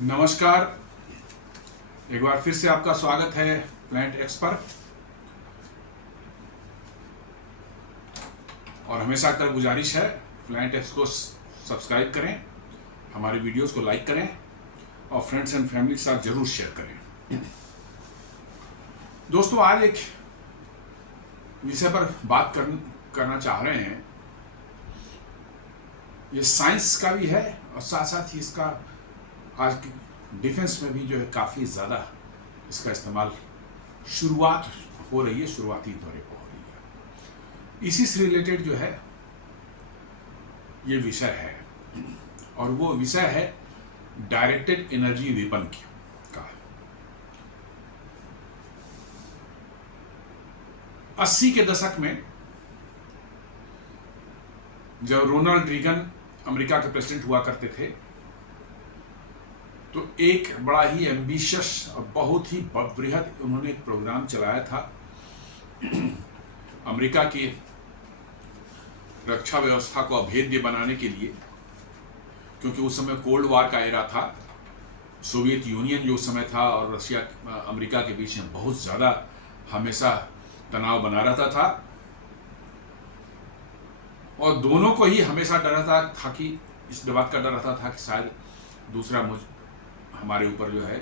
नमस्कार। एक बार फिर से आपका स्वागत है प्लांट एक्स पर। और हमेशा कर गुजारिश है, प्लांट एक्स को सब्सक्राइब करें, हमारी वीडियोस को लाइक करें और फ्रेंड्स एंड फैमिली के साथ जरूर शेयर करें। दोस्तों, आज एक विषय पर बात करना चाह रहे हैं। ये साइंस का भी है और साथ साथ ही इसका आज की डिफेंस में भी जो है काफ़ी ज़्यादा इसका इस्तेमाल शुरुआत हो रही है, शुरुआती दौरे पर हो रही है। इसी से रिलेटेड जो है ये विषय है और वो विषय है डायरेक्टेड एनर्जी वेपन का। 80 के दशक में जब रोनाल्ड रीगन अमेरिका के प्रेसिडेंट हुआ करते थे तो एक बड़ा ही एम्बिशियस और बहुत ही बृहद उन्होंने एक प्रोग्राम चलाया था अमेरिका की रक्षा व्यवस्था को अभेद्य बनाने के लिए, क्योंकि उस समय कोल्ड वार का एरा था। सोवियत यूनियन जो उस समय था और रशिया अमेरिका के बीच में बहुत ज़्यादा हमेशा तनाव बना रहता था और दोनों को ही हमेशा डर रहता था कि इस बात का डर रहता था कि शायद दूसरा हमारे ऊपर जो है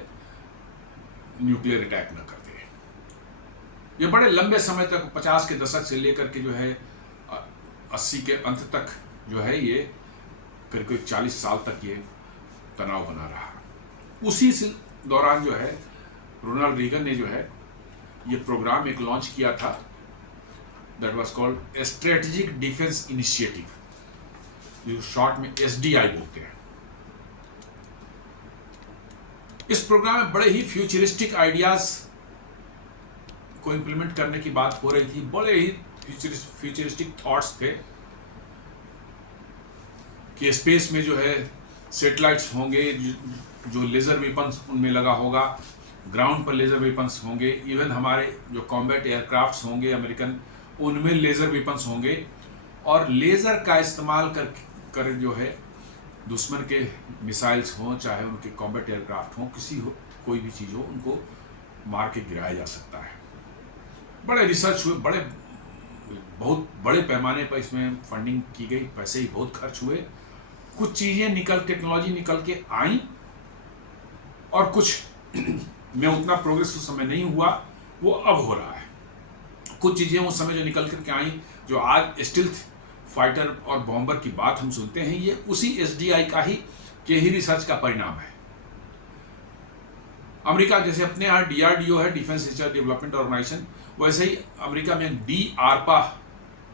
न्यूक्लियर अटैक न कर दे। ये बड़े लंबे समय तक 50 के दशक से लेकर के जो है 80 के अंत तक जो है ये करीब 40 साल तक ये तनाव बना रहा। उसी दौरान जो है रोनाल्ड रीगन ने जो है ये प्रोग्राम एक लॉन्च किया था, that was called strategic defence initiative, जो शॉर्ट में SDI बोलते हैं। इस प्रोग्राम में बड़े ही फ्यूचरिस्टिक आइडियाज को इंप्लीमेंट करने की बात हो रही थी। बड़े ही फ्यूचरिस्टिक थॉट्स थे कि स्पेस में जो है सैटेलाइट्स होंगे, जो लेजर वेपन्स उनमें लगा होगा, ग्राउंड पर लेजर वेपन्स होंगे, इवन हमारे जो कॉम्बैट एयरक्राफ्ट्स होंगे अमेरिकन, उनमें लेजर वेपन्स होंगे और लेजर का इस्तेमाल कर जो है दुश्मन के मिसाइल्स हों, चाहे उनके कॉम्बैट एयरक्राफ्ट हों, कोई भी चीज़ हो, उनको मार के गिराया जा सकता है। बड़े रिसर्च हुए, बहुत बड़े पैमाने पर इसमें फंडिंग की गई, पैसे ही बहुत खर्च हुए। कुछ चीज़ें टेक्नोलॉजी निकल के आई और कुछ में उतना प्रोग्रेस उस समय नहीं हुआ, वो अब हो रहा है। कुछ चीज़ें उस समय जो निकल करके आई, जो आज स्टिल्थ फाइटर और बॉम्बर की बात हम सुनते हैं, ये उसी SDI के ही रिसर्च का परिणाम है। अमेरिका जैसे अपने यहाँ DRDO है, डिफेंस रिसर्च डेवलपमेंट ऑर्गेनाइजेशन, वैसे ही अमेरिका में DARPA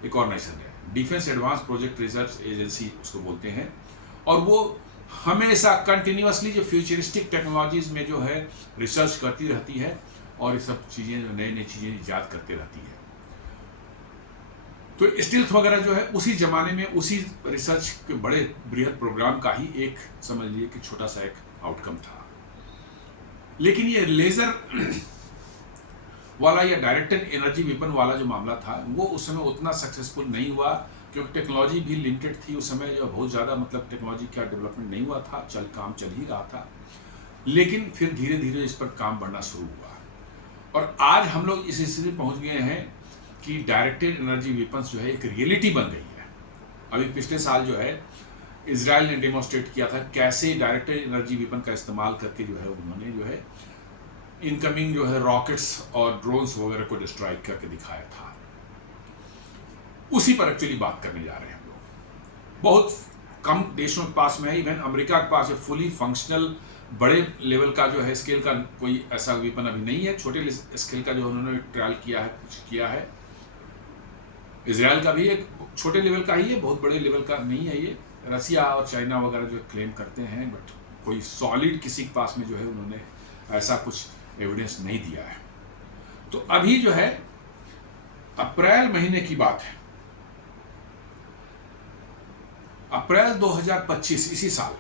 एक ऑर्गेनाइजेशन है, defence advance project research agency उसको बोलते हैं। और वो हमेशा कंटिन्यूअसली जो फ्यूचरिस्टिक टेक्नोलॉजीज में जो है रिसर्च करती रहती है और ये सब चीज़ें, नई नई चीज़ें ईजाद करते रहती है। तो स्टिल्थ वगैरह जो है उसी जमाने में उसी रिसर्च के बड़े बृहद प्रोग्राम का ही एक, समझ लीजिए कि छोटा सा एक आउटकम था। लेकिन ये लेजर वाला या डायरेक्टेड एनर्जी वेपन वाला जो मामला था वो उस समय उतना सक्सेसफुल नहीं हुआ, क्योंकि टेक्नोलॉजी भी लिमिटेड थी उस समय, जो बहुत ज़्यादा मतलब टेक्नोलॉजी का डेवलपमेंट नहीं हुआ था, काम चल ही रहा था। लेकिन फिर धीरे धीरे इस पर काम बढ़ना शुरू हुआ और आज हम लोग इस स्थिति में पहुँच गए हैं कि डायरेक्टेड एनर्जी वेपन्स जो है एक रियलिटी बन गई है। अभी पिछले साल जो है इजराइल ने डेमोन्स्ट्रेट किया था कैसे डायरेक्टेड एनर्जी वेपन का इस्तेमाल करके जो है उन्होंने जो है इनकमिंग जो है रॉकेट्स और ड्रोन्स वगैरह को डिस्ट्रॉय करके दिखाया था। उसी पर एक्चुअली बात करने जा रहे हैं हम लोग। बहुत कम देशों के पास में है, इवन अमेरिका के पास फुली फंक्शनल बड़े लेवल का जो है स्केल का कोई ऐसा वेपन अभी नहीं है। छोटे स्केल का जो उन्होंने ट्रायल किया है, कुछ किया है। इजराइल का भी एक छोटे लेवल का ही है, बहुत बड़े लेवल का नहीं है ये। रसिया और चाइना वगैरह जो क्लेम करते हैं, बट कोई सॉलिड किसी के पास में जो है उन्होंने ऐसा कुछ एविडेंस नहीं दिया है। तो अभी जो है अप्रैल महीने की बात है, अप्रैल 2025 इसी साल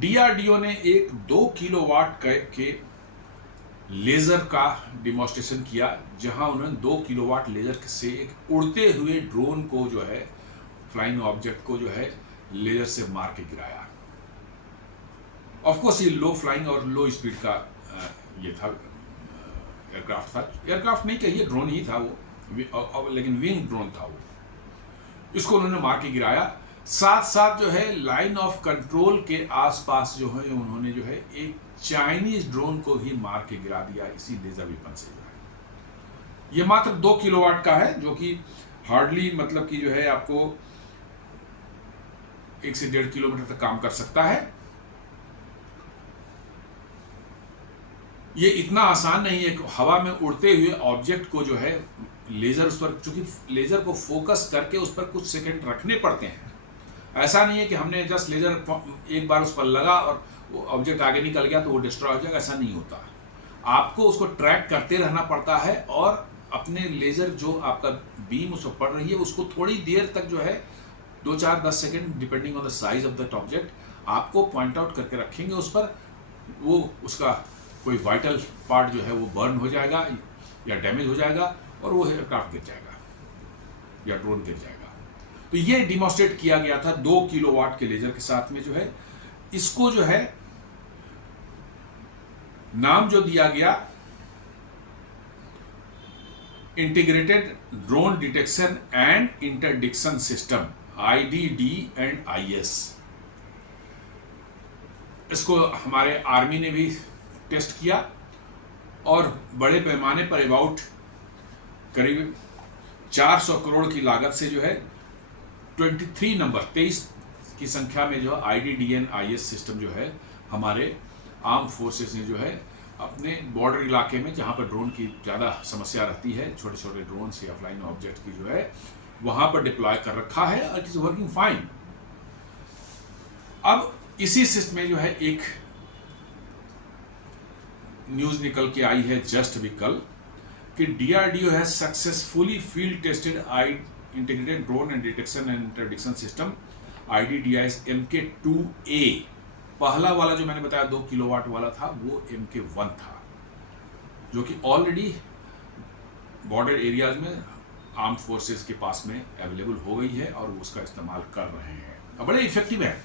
DRDO ने एक 2 किलोवाट के लेज़र का डिमॉन्स्ट्रेशन किया, जहां उन्होंने 2 किलोवाट लेज़र से एक उड़ते हुए ड्रोन को जो है, फ्लाइंग ऑब्जेक्ट को जो है लेज़र से मार के गिराया। ऑफ कोर्स ये लो फ्लाइंग और लो स्पीड का ये था एयरक्राफ्ट था, एयरक्राफ्ट नहीं कहिए ड्रोन ही था वो, लेकिन विंग ड्रोन था वो। इसको उन्होंने मार के गिराया। साथ साथ जो है लाइन ऑफ कंट्रोल के आसपास जो है उन्होंने जो है एक चाइनीज ड्रोन को भी मार के गिरा दिया इसी लेजर वेपन से। जो है ये मात्र 2 किलोवाट का है, जो कि हार्डली मतलब कि जो है आपको 1 से 1.5 किलोमीटर तक काम कर सकता है। ये इतना आसान नहीं है कि हवा में उड़ते हुए ऑब्जेक्ट को जो है लेजर उस पर, चूंकि लेजर को फोकस करके उस पर कुछ सेकंड रखने पड़ते हैं। ऐसा नहीं है कि हमने जस्ट लेजर एक बार उस पर लगा और वो ऑब्जेक्ट आगे निकल गया तो वो डिस्ट्रॉय हो जाएगा, ऐसा नहीं होता। आपको उसको ट्रैक करते रहना पड़ता है और अपने लेजर जो आपका बीम उस पर पड़ रही है उसको थोड़ी देर तक जो है 2, 4, 10 second depending on the size of that object आपको पॉइंट आउट करके रखेंगे उस पर। वो उसका कोई वाइटल पार्ट जो है वो बर्न हो जाएगा या डैमेज हो जाएगा और वो एयरक्राफ्ट गिर जाएगा या ड्रोन गिर जाएगा। तो ये डिमॉन्स्ट्रेट किया गया था 2 किलोवाट के लेजर के साथ में। जो है इसको जो है नाम जो दिया गया integrated drone detection and interdiction system, IDD&IS। इसको हमारे आर्मी ने भी टेस्ट किया और बड़े पैमाने पर अबाउट करीब 400 करोड़ की लागत से जो है 23 की संख्या में जो IDD&IS सिस्टम जो है हमारे आर्म फोर्सेस ने जो है अपने बॉर्डर इलाके में जहां पर ड्रोन की ज़्यादा समस्या रहती है, छोटे छोटे ड्रोन या फ्लाइंग ऑब्जेक्ट की जो है वहां पर डिप्लॉय कर रखा है और इट इज वर्किंग फाइन। अब इसी सिस्टम में जो है एक न्यूज निकल के आई है जस्ट अभी कल कि DRDO has successfully field tested integrated drone and detection and interdiction system IDD&IS MK2A। पहला वाला जो मैंने बताया 2 किलोवाट वाला था वो MK1 था, जो कि ऑलरेडी बॉर्डर एरियाज में आर्म फोर्सेस के पास में अवेलेबल हो गई है और वो उसका इस्तेमाल कर रहे हैं और बड़े इफेक्टिव है।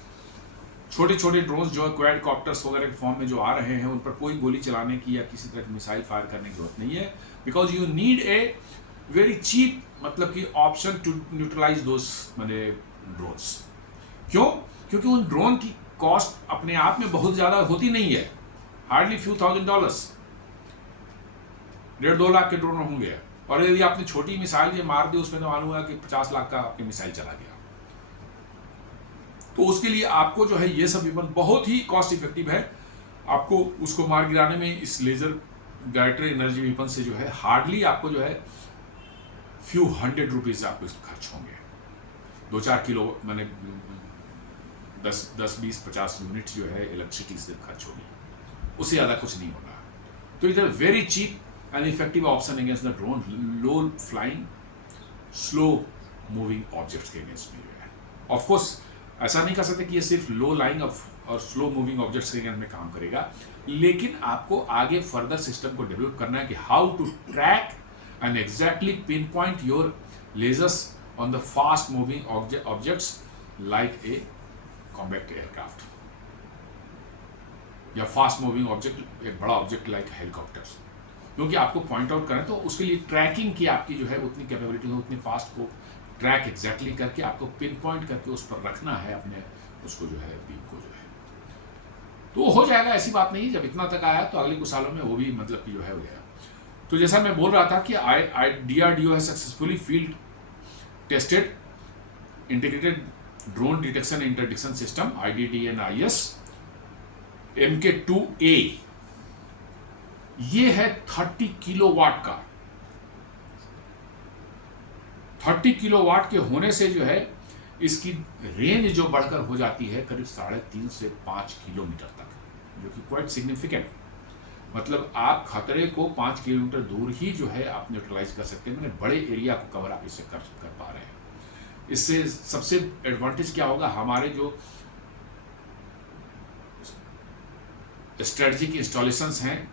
छोटे छोटे ड्रोन्स जो है क्वाडकॉप्टर्स वगैरह के फॉर्म में जो आ रहे हैं उन पर कोई गोली चलाने की या किसी तरह की मिसाइल फायर करने की जरूरत नहीं है, because you need a very cheap मतलब कि ऑप्शन टू न्यूट्रलाइज दोस मैंने ड्रोन्स। क्यों? क्योंकि उन ड्रोन की कॉस्ट अपने आप में बहुत ज़्यादा होती नहीं है, हार्डली फ्यू $1000, 1.5-2 लाख के ड्रोन होंगे। और यदि आपने छोटी मिसाइल ये मार दी उसमें तो मालूम है कि 50 लाख का आपकी मिसाइल चला गया। तो उसके लिए आपको जो है ये सब वेपन बहुत ही कॉस्ट इफेक्टिव है। आपको उसको मार गिराने में इस लेजर डायरेक्टर एनर्जी वेपन से जो है हार्डली आपको जो है फ्यू $100 आपको खर्च होंगे। 2-4 किलो मैंने 10-20-50 यूनिट जो है इलेक्ट्रिसिटी से खर्च होगी, उससे ज़्यादा कुछ नहीं होगा। तो it is very cheap and effective option against the drone, low flying slow moving objects के अगेंस्ट में जो है। ऑफकोर्स ऐसा नहीं कर सकते कि ये सिर्फ लो लाइंग और स्लो मूविंग ऑब्जेक्ट्स के अगेंस्ट में काम करेगा, लेकिन आपको आगे फर्दर सिस्टम को डेवलप करना है कि how to track and exactly pin point your lasers on the fast moving objects like a combat aircraft या फास्ट मूविंग ऑब्जेक्ट, एक बड़ा ऑब्जेक्ट लाइक हेलीकॉप्टर्स। क्योंकि आपको पॉइंट आउट करना है तो उसके लिए ट्रैकिंग की आपकी जो है उतनी कैपेबिलिटी हो, उतनी फास्ट को ट्रैक एग्जैक्टली करके आपको पिन पॉइंट करके उस पर रखना है अपने उसको जो है बीम को जो है, तो हो जाएगा। ऐसी बात नहीं, जब इतना तक आया तो अगले कुछ सालों में वो भी मतलब कि जो है हो गया। तो जैसा मैं बोल रहा था कि DRDO है successfully field tested integrated drone detection interdiction system IDD&IS MK2A। ये है 30 किलोवाट का। 30 किलोवाट के होने से जो है इसकी रेंज जो बढ़कर हो जाती है करीब 3.5 से 5 किलोमीटर तक, जो कि क्वाइट सिग्निफिकेंट। मतलब आप खतरे को 5 किलोमीटर दूर ही जो है आप न्यूट्रलाइज कर सकते हैं, मैंने बड़े एरिया को कवर आप इससे कर पा रहे हैं। इससे सबसे एडवांटेज क्या होगा, हमारे जो स्ट्रेटजिक इंस्टॉलेशंस हैं,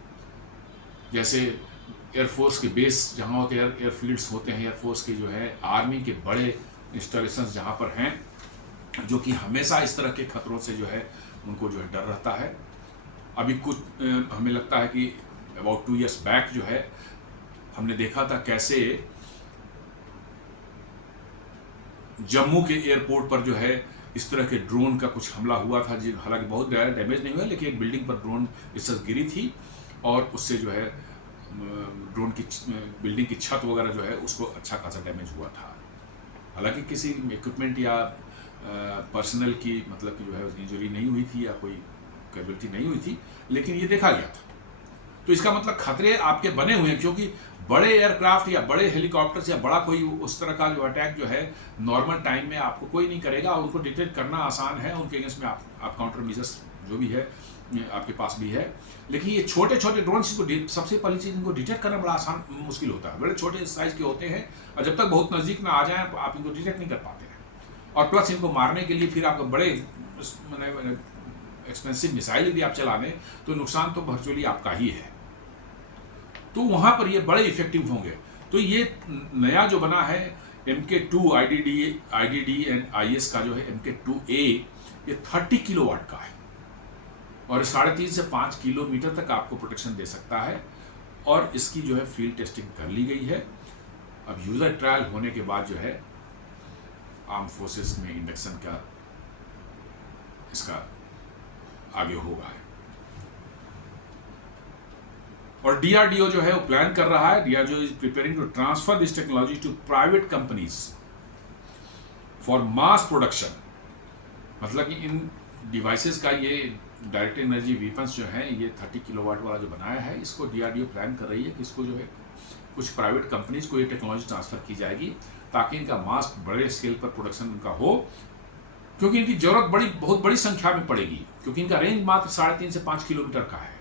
जैसे एयरफोर्स के बेस जहाँ होते हैं, एयरफील्ड्स होते हैं एयरफोर्स के, जो है आर्मी के बड़े इंस्टॉलेशंस जहाँ पर हैं, जो कि हमेशा इस तरह के खतरों से जो है उनको जो है डर रहता है, अभी कुछ हमें लगता है कि अबाउट 2 years बैक जो है हमने देखा था कैसे जम्मू के एयरपोर्ट पर जो है इस तरह के ड्रोन का कुछ हमला हुआ था, जी हालांकि बहुत डैमेज नहीं हुआ, लेकिन एक बिल्डिंग पर ड्रोन इस गिरी थी और उससे जो है ड्रोन की बिल्डिंग की छत वगैरह जो है उसको अच्छा खासा डैमेज हुआ था। हालांकि किसी इक्विपमेंट या पर्सनल की मतलब कि जो है इंजरी नहीं हुई थी या कोई कैजुअलिटी नहीं हुई थी, लेकिन ये देखा गया था। तो इसका मतलब खतरे आपके बने हुए हैं, क्योंकि बड़े एयरक्राफ्ट या बड़े हेलीकॉप्टर्स या बड़ा कोई उस तरह का जो अटैक जो है नॉर्मल टाइम में आपको कोई नहीं करेगा, उनको डिटेक्ट करना आसान है, उनके अगेंस्ट में आप काउंटर मेजर्स जो भी है आपके पास भी है। लेकिन ये छोटे छोटे ड्रोन्स को सबसे पहली चीज़ इनको डिटेक्ट करना बड़ा आसान मुश्किल होता है, बड़े छोटे साइज के होते हैं और जब तक बहुत नज़दीक ना आ जाएं आप इनको डिटेक्ट नहीं कर पाते हैं। और प्लस इनको मारने के लिए फिर आपको बड़े एक्सपेंसिव मिसाइल यदि आप चला दें तो नुकसान तो वर्चुअली आपका ही है। तो वहाँ पर ये बड़े इफेक्टिव होंगे। तो ये नया जो बना है MK2 IDD एंड IS का जो है MK2A, ये 30 किलोवाट का है और 3.5 से 5 किलोमीटर तक आपको प्रोटेक्शन दे सकता है और इसकी जो है फील्ड टेस्टिंग कर ली गई है। अब यूज़र ट्रायल होने के बाद जो है आर्म फोर्सेस में इंडक्शन का इसका आगे होगा। और DRDO जो है वो प्लान कर रहा है, DRDO is preparing to transfer this technology to private companies for mass production. मतलब कि इन डिवाइसेस का ये डायरेक्ट एनर्जी वीपन्स जो है ये 30 किलोवाट वाला जो बनाया है, इसको DRDO प्लान कर रही है कि इसको जो है कुछ प्राइवेट कंपनीज को ये टेक्नोलॉजी ट्रांसफर की जाएगी ताकि इनका मास बड़े स्केल पर प्रोडक्शन इनका हो, क्योंकि इनकी जरूरत बहुत बड़ी संख्या में पड़ेगी, क्योंकि इनका रेंज मात्र 3.5 से 5 किलोमीटर का है।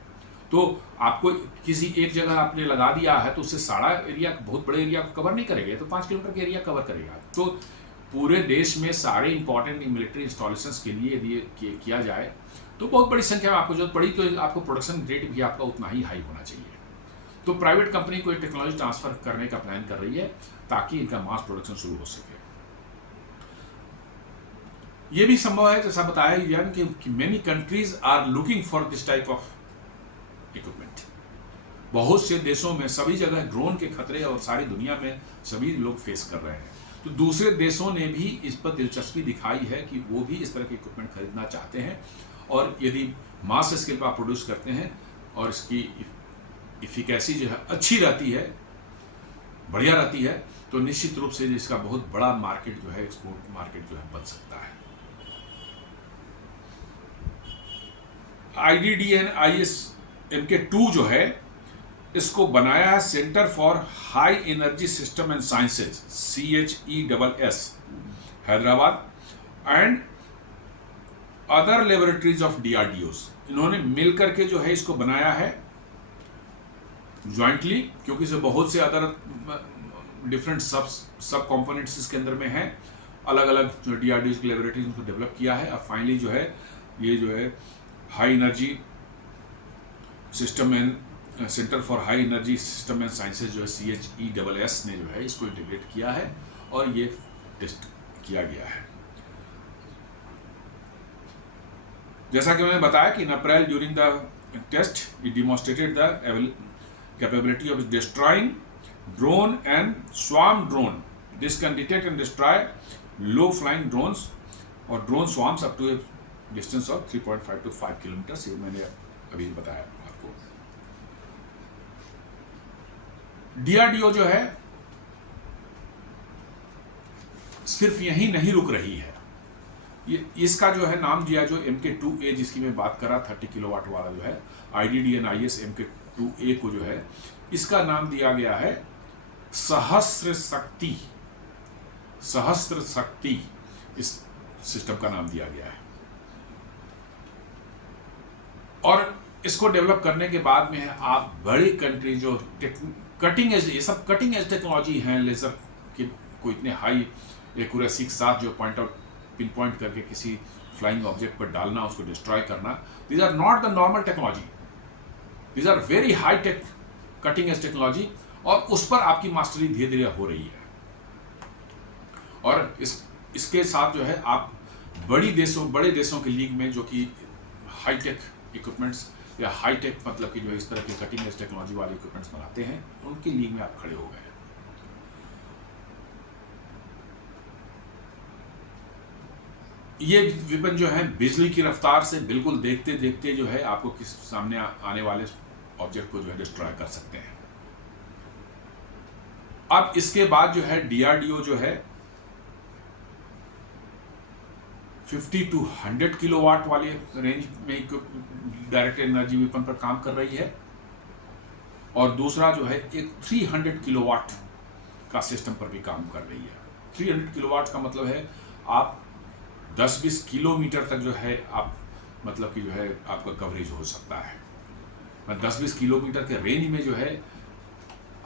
तो आपको किसी एक जगह आपने लगा दिया है तो उससे सारा एरिया, बहुत बड़े एरिया को कवर नहीं करेगा, तो 5 किलोमीटर के एरिया कवर करेगा। तो पूरे देश में सारे इंपॉर्टेंट मिलिट्री इंस्टॉलेशंस के लिए यदि किया जाए तो बहुत बड़ी संख्या में आपको जरूरत पड़ी, तो आपको प्रोडक्शन रेट भी आपका उतना ही हाई होना चाहिए। तो प्राइवेट कंपनी को टेक्नोलॉजी ट्रांसफर करने का प्लान कर रही है ताकि इनका मास प्रोडक्शन शुरू हो सके। ये भी संभव है जैसा बताया गया कि many countries are looking for this type of equipment. बहुत से देशों में सभी जगह ड्रोन के खतरे और सारी दुनिया में सभी लोग फेस कर रहे हैं, तो दूसरे देशों ने भी इस पर दिलचस्पी दिखाई है कि वो भी इस तरह के इक्विपमेंट खरीदना चाहते हैं और यदि मास स्केल पर आप प्रोड्यूस करते हैं और इसकी इफिकेसी जो है अच्छी रहती है, बढ़िया रहती है, तो निश्चित रूप से इसका बहुत बड़ा मार्केट जो है, एक्सपोर्ट मार्केट जो है बन सकता है। IDD एंड IS MK2 जो है इसको बनाया है centre for high energy system and sciences CHESS Hyderabad and other laboratories of DRDOs। इन्होंने मिलकर के जो है इसको बनाया है ज्वाइंटली, क्योंकि इसे बहुत से अदर डिफरेंट सब कंपोनेंट्स इसके अंदर में हैं, अलग अलग जो DRDOs की लेबोरेटरीज को डेवलप किया है। अब फाइनली जो है ये जो है high energy system and centre for high energy system and sciences जो है CHESS ने जो है इसको इंटीग्रेट किया है और ये टेस्ट किया गया है। जैसा कि मैंने बताया कि in April during the test it demonstrated the capability of destroying drone and swarm drone. This can detect and destroy low flying drones और drone swarms up to a distance of 3.5 to 5 kilometre. ये मैंने अभी बताया आपको। DRDO जो है सिर्फ यहीं नहीं रुक रही है, ये इसका जो है नाम दिया जो MK2A जिसकी मैं बात कर रहा 30 किलोवाट वाला जो है IDD एंड IS MK2A को जो है इसका नाम दिया गया है सहस्त्र शक्ति। सहस्त्र शक्ति इस सिस्टम का नाम दिया गया है और इसको डेवलप करने के बाद में आप बड़ी कंट्री जो कटिंग एज, ये सब कटिंग एज टेक्नोलॉजी है, लेजर की कोई इतने हाई एक्यूरेसी के साथ जो पिन पॉइंट करके किसी फ्लाइंग ऑब्जेक्ट पर डालना, उसको डिस्ट्रॉय करना, these are not the normal technology, these are very high tech cutting edge technology और उस पर आपकी मास्टरी धीरे धीरे हो रही है। और इसके साथ जो है आप बड़े देशों के लीग में जो कि हाई टेक इक्विपमेंट्स या हाईटेक मतलब कि जो है इस तरह के कटिंग एज टेक्नोलॉजी वाले इक्विपमेंट्स बनाते हैं, उनकी लीग में आप खड़े हो गए हैं। ये वेपन जो है बिजली की रफ्तार से बिल्कुल देखते देखते जो है आपको किस सामने आने वाले ऑब्जेक्ट को जो है डिस्ट्रॉय कर सकते हैं। अब इसके बाद जो है डीआरडीओ जो है 50 to 100 किलोवाट वाले रेंज में डायरेक्ट एनर्जी वेपन पर काम कर रही है, और दूसरा जो है एक 300 किलोवाट का सिस्टम पर भी काम कर रही है। 300 किलोवाट का मतलब है आप 10-20 किलोमीटर तक जो है आप मतलब कि जो है आपका कवरेज हो सकता है। 10-20 किलोमीटर के रेंज में जो है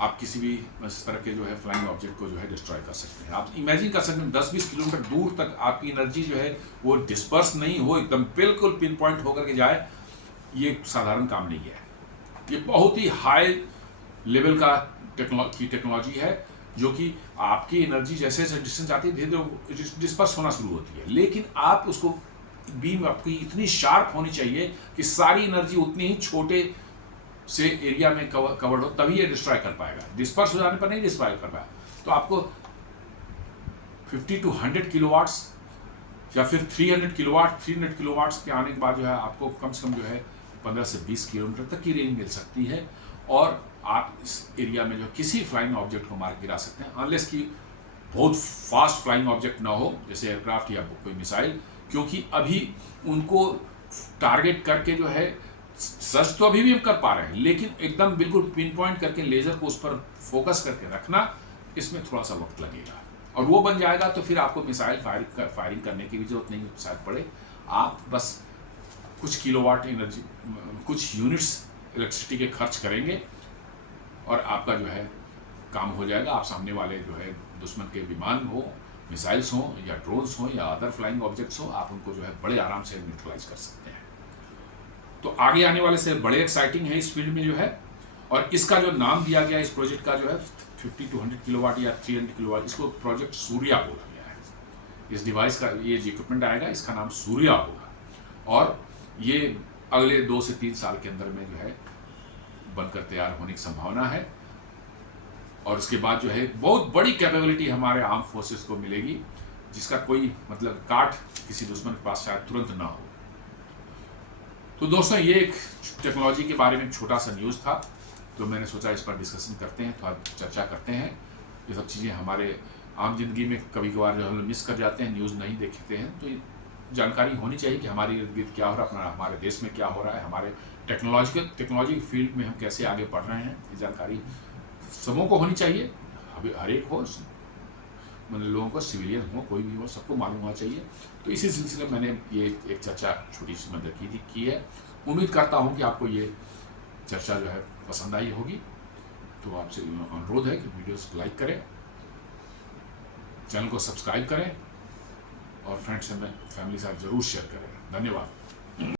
आप किसी भी इस तरह के जो है फ्लाइंग ऑब्जेक्ट को जो है डिस्ट्रॉय कर सकते हैं। आप इमेजिन कर सकते हैं 10-20 किलोमीटर दूर तक आपकी एनर्जी जो है वो डिस्पर्स नहीं हो, एकदम बिल्कुल पिन पॉइंट होकर के जाए, ये साधारण काम नहीं है। ये बहुत ही हाई लेवल का टेक्नोलॉजी है, जो कि आपकी एनर्जी जैसे जैसे डिस्टेंस आती है धीरे धीरे डिस्पर्स होना शुरू होती है, लेकिन आप उसको बीम आपकी इतनी शार्प होनी चाहिए कि सारी एनर्जी उतनी ही छोटे से एरिया में कवर्ड हो, तभी ये डिस्ट्रॉय कर पाएगा। डिस्पर्स हो जाने पर नहीं डिस्ट्रॉय कर पाएगा। तो आपको 50 to 100 किलोवाट्स या फिर 300 किलोवाट्स के आने के बाद जो है आपको कम से कम जो है 15 से 20 किलोमीटर तक की रेंज मिल सकती है, और आप इस एरिया में जो किसी फ्लाइंग ऑब्जेक्ट को मार गिरा सकते हैं, अनलेस कि बहुत फास्ट फ्लाइंग ऑब्जेक्ट ना हो जैसे एयरक्राफ्ट या कोई मिसाइल, क्योंकि अभी उनको टारगेट करके जो है सर्च तो अभी भी हम कर पा रहे हैं, लेकिन एकदम बिल्कुल पिन पॉइंट करके लेजर को उस पर फोकस करके रखना, इसमें थोड़ा सा वक्त लगेगा। और वो बन जाएगा तो फिर आपको मिसाइल फायरिंग करने की भी जरूरत नहीं शायद पड़े। आप बस कुछ किलोवाट एनर्जी, कुछ यूनिट्स इलेक्ट्रिसिटी के खर्च करेंगे और आपका जो है काम हो जाएगा। आप सामने वाले जो है दुश्मन के विमान हो, मिसाइल्स हो या ड्रोन्स हो या अदर फ्लाइंग ऑब्जेक्ट्स हो, आप उनको जो है बड़े आराम से न्यूट्रलाइज कर सकते हैं। तो आगे आने वाले से बड़े एक्साइटिंग है इस फील्ड में जो है, और इसका जो नाम दिया गया इस प्रोजेक्ट का जो है 50 to 100 किलोवाट या 300 किलोवाट, इसको प्रोजेक्ट सूर्या बोला गया है। इस डिवाइस का ये जो इक्विपमेंट आएगा इसका नाम सूर्या होगा, और ये अगले 2 से 3 साल के अंदर में जो है बनकर तैयार होने की संभावना है। और उसके बाद जो है बहुत बड़ी कैपेबिलिटी हमारे आर्म फोर्सेस को मिलेगी, जिसका कोई मतलब काट किसी दुश्मन के पास शायद तुरंत ना हो। तो दोस्तों, ये एक टेक्नोलॉजी के बारे में छोटा सा न्यूज़ था, तो मैंने सोचा इस पर डिस्कशन करते हैं, थोड़ा चर्चा करते हैं। ये सब चीज़ें हमारे आम जिंदगी में कभी कभार जो हम मिस कर जाते हैं, न्यूज़ नहीं देखते हैं, तो जानकारी होनी चाहिए कि हमारे इर्द गिर्द क्या हो रहा है, हमारे देश में क्या हो रहा है, हमारे टेक्नोलॉजी फील्ड में हम कैसे आगे बढ़ रहे हैं। ये जानकारी सबों को होनी चाहिए, हर एक हो, मतलब लोगों को, सिविलियन हो, कोई भी हो, सबको मालूम होना चाहिए। तो इसी सिलसिले में मैंने ये एक चर्चा छोटी सी मतलब की है। उम्मीद करता हूँ कि आपको ये चर्चा जो है पसंद आई होगी। तो आपसे अनुरोध है कि वीडियोस लाइक करें, चैनल को सब्सक्राइब करें, और फ्रेंड्स में फैमिली के साथ जरूर शेयर करें। धन्यवाद।